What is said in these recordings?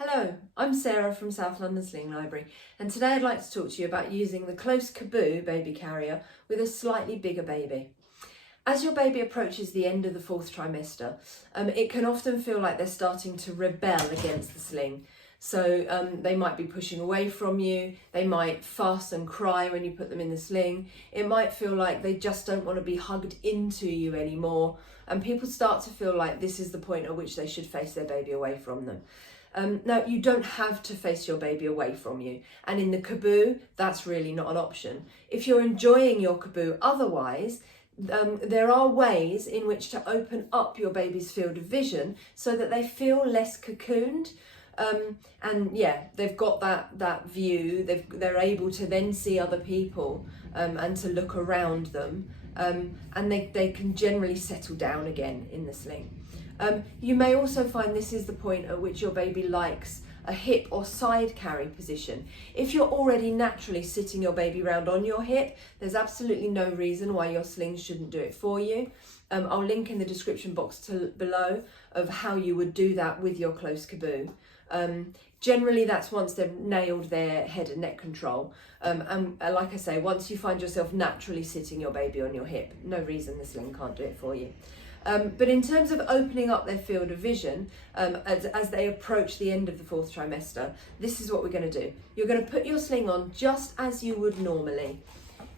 Hello, I'm Sarah from South London Sling Library, and today I'd like to talk to you about using the Close Caboo baby carrier with a slightly bigger baby. As your baby approaches the end of the fourth trimester, it can often feel like they're starting to rebel against the sling. So they might be pushing away from you, they might fuss and cry when you put them in the sling. It might feel like they just don't want to be hugged into you anymore, and people start to feel like this is the point at which they should face their baby away from them. Now, you don't have to face your baby away from you, and in the Caboo, that's really not an option. If you're enjoying your Caboo otherwise, there are ways in which to open up your baby's field of vision so that they feel less cocooned. And yeah, they've got that view, they're able to then see other people and to look around them, and they can generally settle down again in the sling. You may also find this is the point at which your baby likes a hip or side carry position. If you're already naturally sitting your baby round on your hip, there's absolutely no reason why your sling shouldn't do it for you. I'll link in the description box below of how you would do that with your Close Caboo. Generally that's once they've nailed their head and neck control, and like I say, once you find yourself naturally sitting your baby on your hip, no reason the sling can't do it for you. But in terms of opening up their field of vision as they approach the end of the fourth trimester, this is what we're going to do. You're going to put your sling on just as you would normally.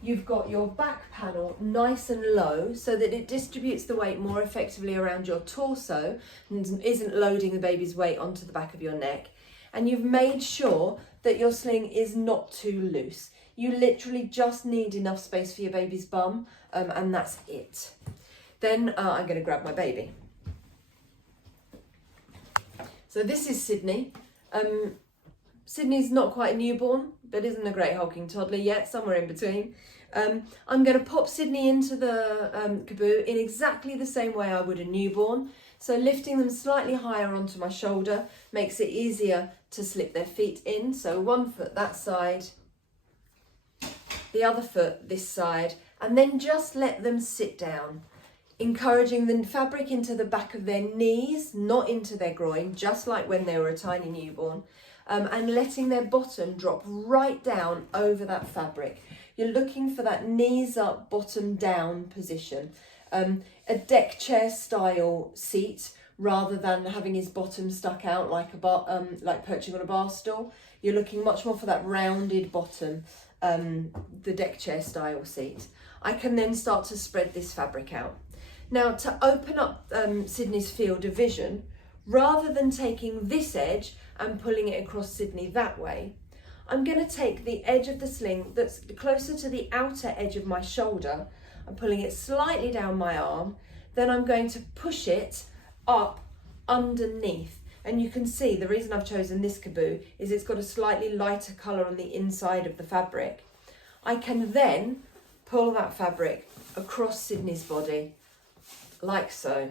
You've got your back panel nice and low so that it distributes the weight more effectively around your torso and isn't loading the baby's weight onto the back of your neck. And you've made sure that your sling is not too loose. You literally just need enough space for your baby's bum, and that's it. Then I'm going to grab my baby. So this is Sydney. Sydney's not quite a newborn, but isn't a great hulking toddler yet, somewhere in between. I'm going to pop Sydney into the Caboo in exactly the same way I would a newborn. So lifting them slightly higher onto my shoulder makes it easier to slip their feet in. So one foot that side, the other foot this side, and then just let them sit down. Encouraging the fabric into the back of their knees, not into their groin, just like when they were a tiny newborn, and letting their bottom drop right down over that fabric. You're looking for that knees up, bottom down position. A deck chair style seat rather than having his bottom stuck out like like perching on a bar stool. You're looking much more for that rounded bottom, the deck chair style seat. I can then start to spread this fabric out. Now, to open up Sydney's field of vision, rather than taking this edge and pulling it across Sydney that way, I'm going to take the edge of the sling that's closer to the outer edge of my shoulder. I'm pulling it slightly down my arm. Then I'm going to push it up underneath. And you can see the reason I've chosen this Caboo is it's got a slightly lighter colour on the inside of the fabric. I can then pull that fabric across Sydney's body, like so,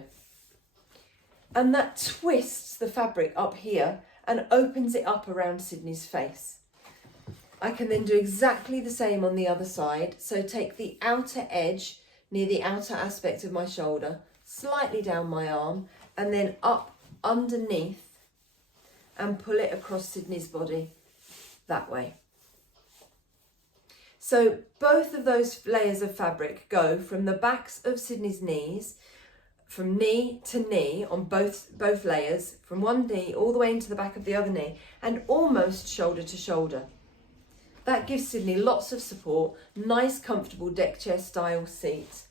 and that twists the fabric up here and opens it up around Sydney's face. I can then do exactly the same on the other side, so take the outer edge near the outer aspect of my shoulder, slightly down my arm, and then up underneath and pull it across Sydney's body that way. So both of those layers of fabric go from the backs of Sydney's knees, from knee to knee on both layers, from one knee all the way into the back of the other knee, and almost shoulder to shoulder. That gives Sydney lots of support, nice comfortable deck chair style seat,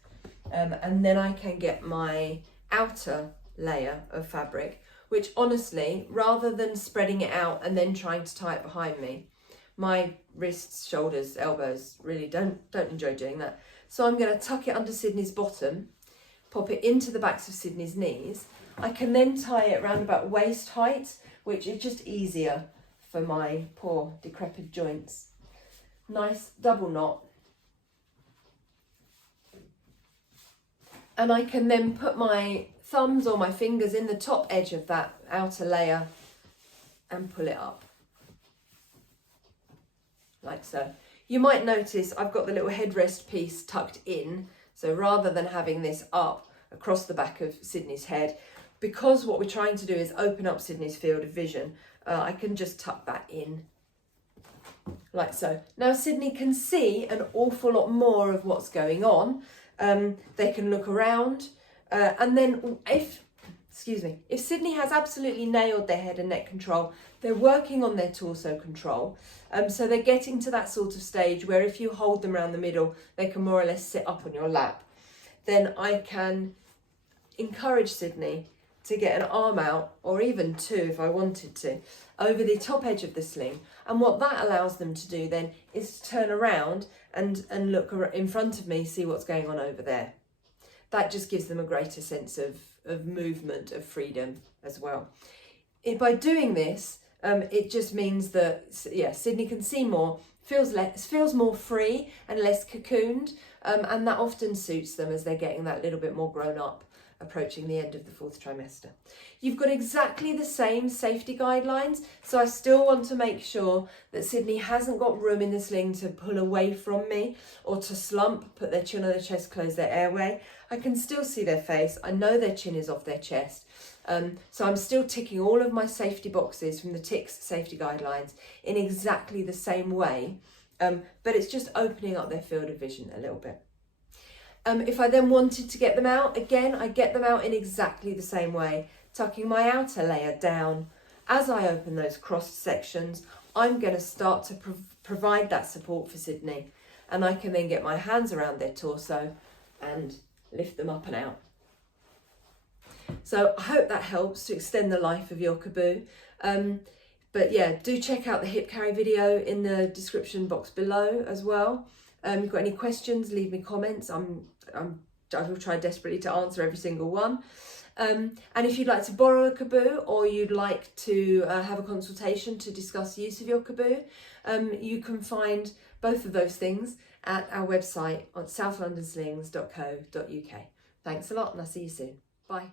and then I can get my outer layer of fabric, which honestly, rather than spreading it out and then trying to tie it behind me, my wrists, shoulders, elbows really don't enjoy doing that. So I'm going to tuck it under Sydney's bottom, pop it into the backs of Sydney's knees. I can then tie it around about waist height, which is just easier for my poor decrepit joints. Nice double knot. And I can then put my thumbs or my fingers in the top edge of that outer layer and pull it up. Like so. You might notice I've got the little headrest piece tucked in, so rather than having this up across the back of Sydney's head, because what we're trying to do is open up Sydney's field of vision, I can just tuck that in like so. Now Sydney can see an awful lot more of what's going on. They can look around, and then if Sydney has absolutely nailed their head and neck control, they're working on their torso control. So they're getting to that sort of stage where if you hold them around the middle, they can more or less sit up on your lap. Then I can encourage Sydney to get an arm out, or even two if I wanted to, over the top edge of the sling. And what that allows them to do then is to turn around and look in front of me, see what's going on over there. That just gives them a greater sense of movement, of freedom as well. By doing this, it just means that, yeah, Sydney can see more, feels more free and less cocooned, and that often suits them as they're getting that little bit more grown up, approaching the end of the 4th trimester. You've got exactly the same safety guidelines, so I still want to make sure that Sydney hasn't got room in the sling to pull away from me or to slump, put their chin on their chest, close their airway. I can still see their face. I know their chin is off their chest. So I'm still ticking all of my safety boxes from the TICS safety guidelines in exactly the same way, but it's just opening up their field of vision a little bit. If I then wanted to get them out, again, I get them out in exactly the same way, tucking my outer layer down. As I open those crossed sections, I'm going to start to provide that support for Sydney, and I can then get my hands around their torso and lift them up and out. So I hope that helps to extend the life of your Caboo. But yeah, do check out the hip carry video in the description box below as well. If you've got any questions, leave me comments. I will try desperately to answer every single one. And if you'd like to borrow a Caboo, or you'd like to have a consultation to discuss use of your Caboo, you can find both of those things at our website on southlondonslings.co.uk. Thanks a lot, and I'll see you soon. Bye.